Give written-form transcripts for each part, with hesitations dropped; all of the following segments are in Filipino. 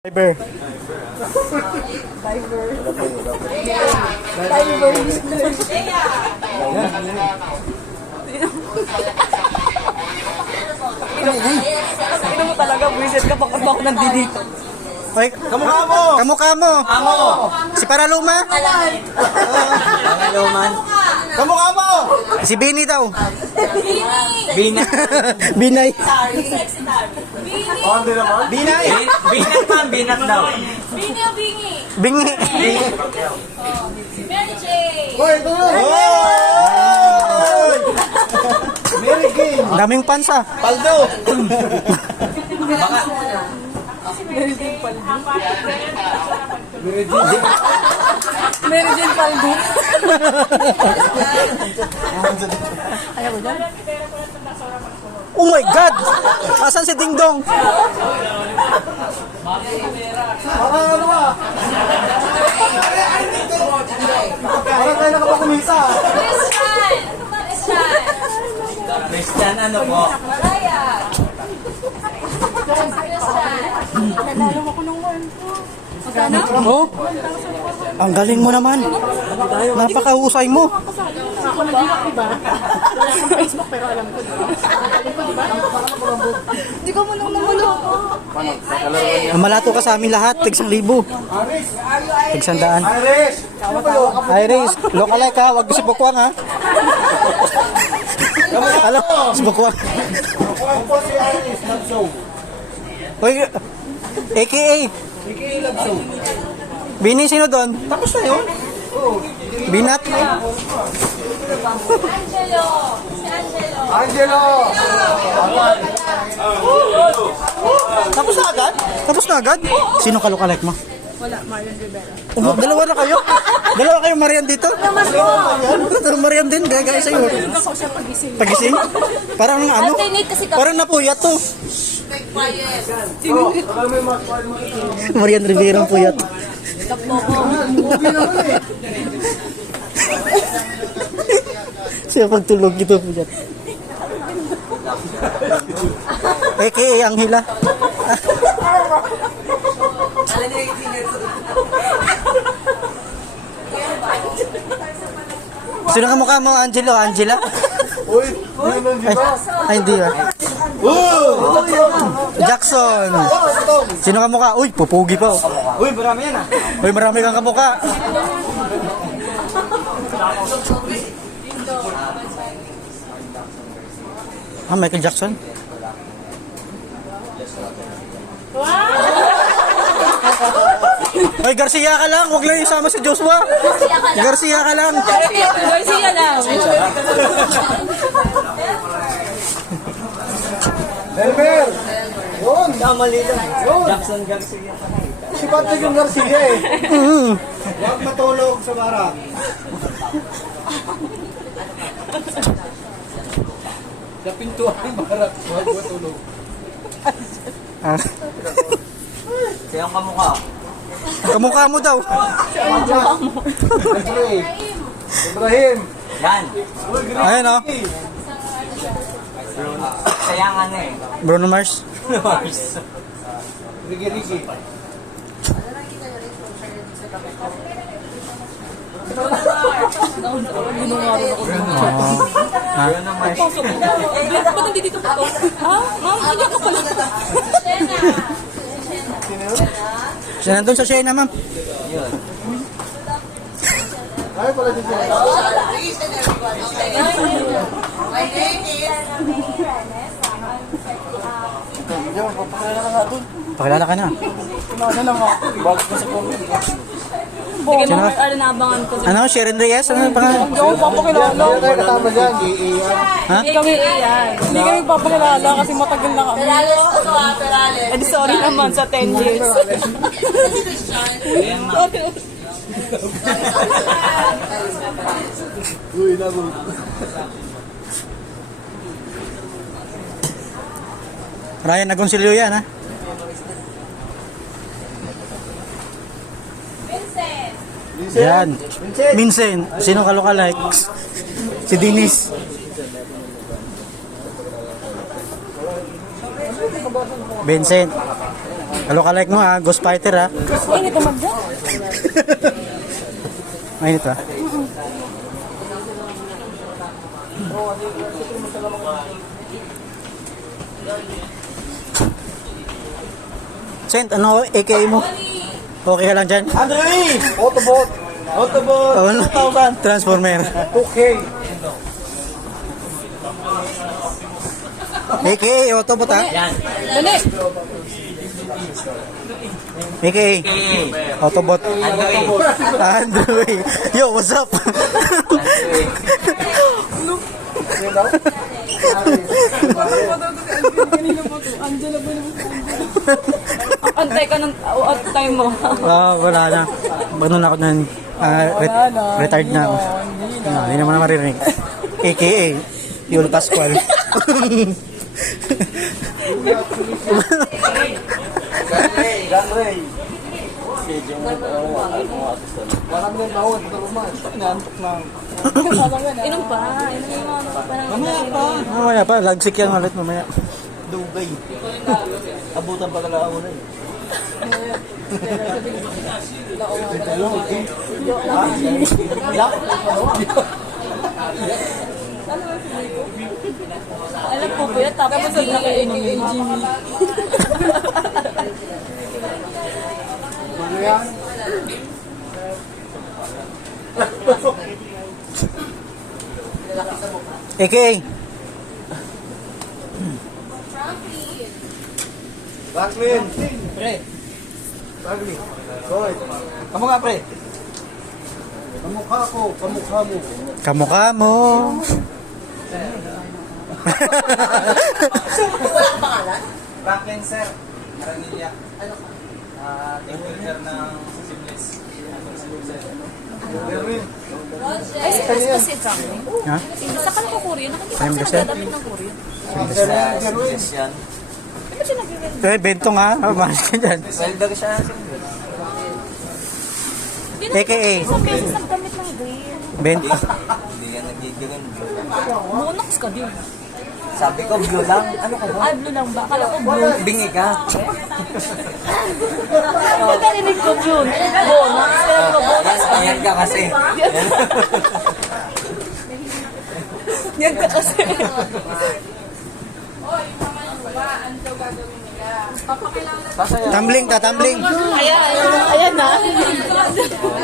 Diver. Ano mo talaga, buwisit ka pag ako nandito. Hoy, kamukha mo. Kamukha mo. Si Paraluma. Pangaloman. Kamukha mo. Si Bini daw. Bina. Binay. Binay. Binat man, binat daw. Bingi o bingi? Bingi. Mary Jane! Hoy, ito na. Mary Jane. Daming pansa. Paldo. Mary Jane Paldo. Oh my God! Asan si Ding Dong? Parang tayo nakapakumisa. Christian! Christian! Christian, ano po? Maraya! Christian! Oh, ang galing mo naman. Napakahusay mo. Hindi ko mulong na mulong. Malato ka sa amin lahat. Tig 1,000. Tig 100. Iris, lookalike ha. Huwag si Bukwang ha. Alam, si Bukwang. Hoy, AKA. Bini, sino doon? Tapos na yun. Binat. Angelo! Si Angelo! Tapos na agad? Tapos na agad? Sino ka lookalike mo? Wala, Marian Rivera. Dalawa na kayo? Dalawa kayo Marian dito? Marian din, gaya sa'yo. Ako siya pagising. Pagising? Parang ano? Alternate kasi ka. Parang napuyat to. Marian Rivera ang puyat. Siya pagtulog ito puyat. AKA ang hila. Sino ka mukha mo, Angelo? Angela? Ay, hindi ba? Jackson! Sino ka mukha? Uy, pupugi pa. Uy, marami yan ah. Uy, marami kang kamukha. Michael Jackson? Ay, Garcia ka lang. Huwag lang isama si Joshua. Garcia ka lang. Garcia lang. Elmer! Yun! Kamali lang. Jackson Garcia. Si Patrick yung Garcia eh. Huwag matulog sa barak. Sa pintuan ng barak, huwag matulog. Siya ang kamukha. Kamukha mo daw. Ibrahim! Yan. Ayan o. Siya ang ano eh. Bruno Mars. Rigi. Ba't hindi dito pa to? Ha? Ma'am, hindi ako pala. Siya nandun sa Shena, ma'am. Ayaw pala dito. My name is... Pakilala ka na. Sige, ano naabangan ko. Ano? Sharon Reyes? Ano yung pangalan? Hindi ako papakilala. Kaya tayo katama dyan. Ha? Kami, hindi kami papakilala kasi matagal na kami. Perales ko to ah, Perales. Eh, sorry naman sa 10 years. Uy, nago. Ryan Agoncillo yan, ha? Vincent! Yan. Vincent. Sino ka lookalike? Si Dennis. Vincent. Look-alike mo ha, Ghost Fighter ha. Mainit naman dyan. Mainit ha. Sent, ano AKA mo? Okay ka lang dyan? Andre! Autobot! Autobot! Oh, ano? Transformer. Okay. AKA, Autobot ha? Dali. AKA, Autobot. Android. Yo, what's up? Kanina po to. Angela ba naman si Angela? Antay ka ng time mo. Wala na. Ano na ako na, retired na ako. Hindi naman na maririnig. AKA, Yul Pascual. Ganray. Parang may bawat rumas. Inaantok na. Inom pa. Inom yung ano pa parang. Mamaya pa, lagsik yan ulit mamaya. Dugay. Abutan pa kalao na eh. Alam po po yan. Tapos hindi nakainom yung Jimmy. Ano yan? AKA, Franklin. Pre. Franklin. Hoy. Kamu nga pre. Kamukha ko. Kamukha mo. kamukha mo. Franklin sir. Maranilla. Ano ka? Team leader ng Simles. Erwin. Ay, kasi Franklin. Ha? Sa ka na ko Korean. Nakikita Ayun ko kasi. siya nagdadapit ng Korean. Erwin. Ano siya nag-rent? Bento nga, mahal ka dyan. Welder siya. AKA, Isang beses nagdamit ng green. Bento. Hindi yan nagiging blue. Monox ka din. Sabi ko blue lang. Ano ka ba? Ay, blue lang ba? Akala ko blue. Bingi ka. Hindi narinig ko blue. Monox. Kaya ko bonus. Ayan ka kasi. Yan ka kasi. Tumbling ka, tumbling. Ayan na.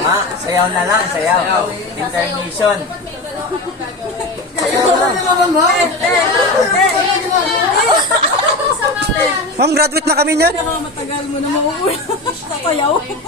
Ma, sayaw na lang, sayaw. Intermission. Ma'am, graduate na kami niyan. Matagal mo na mauuwi. Kapayaw.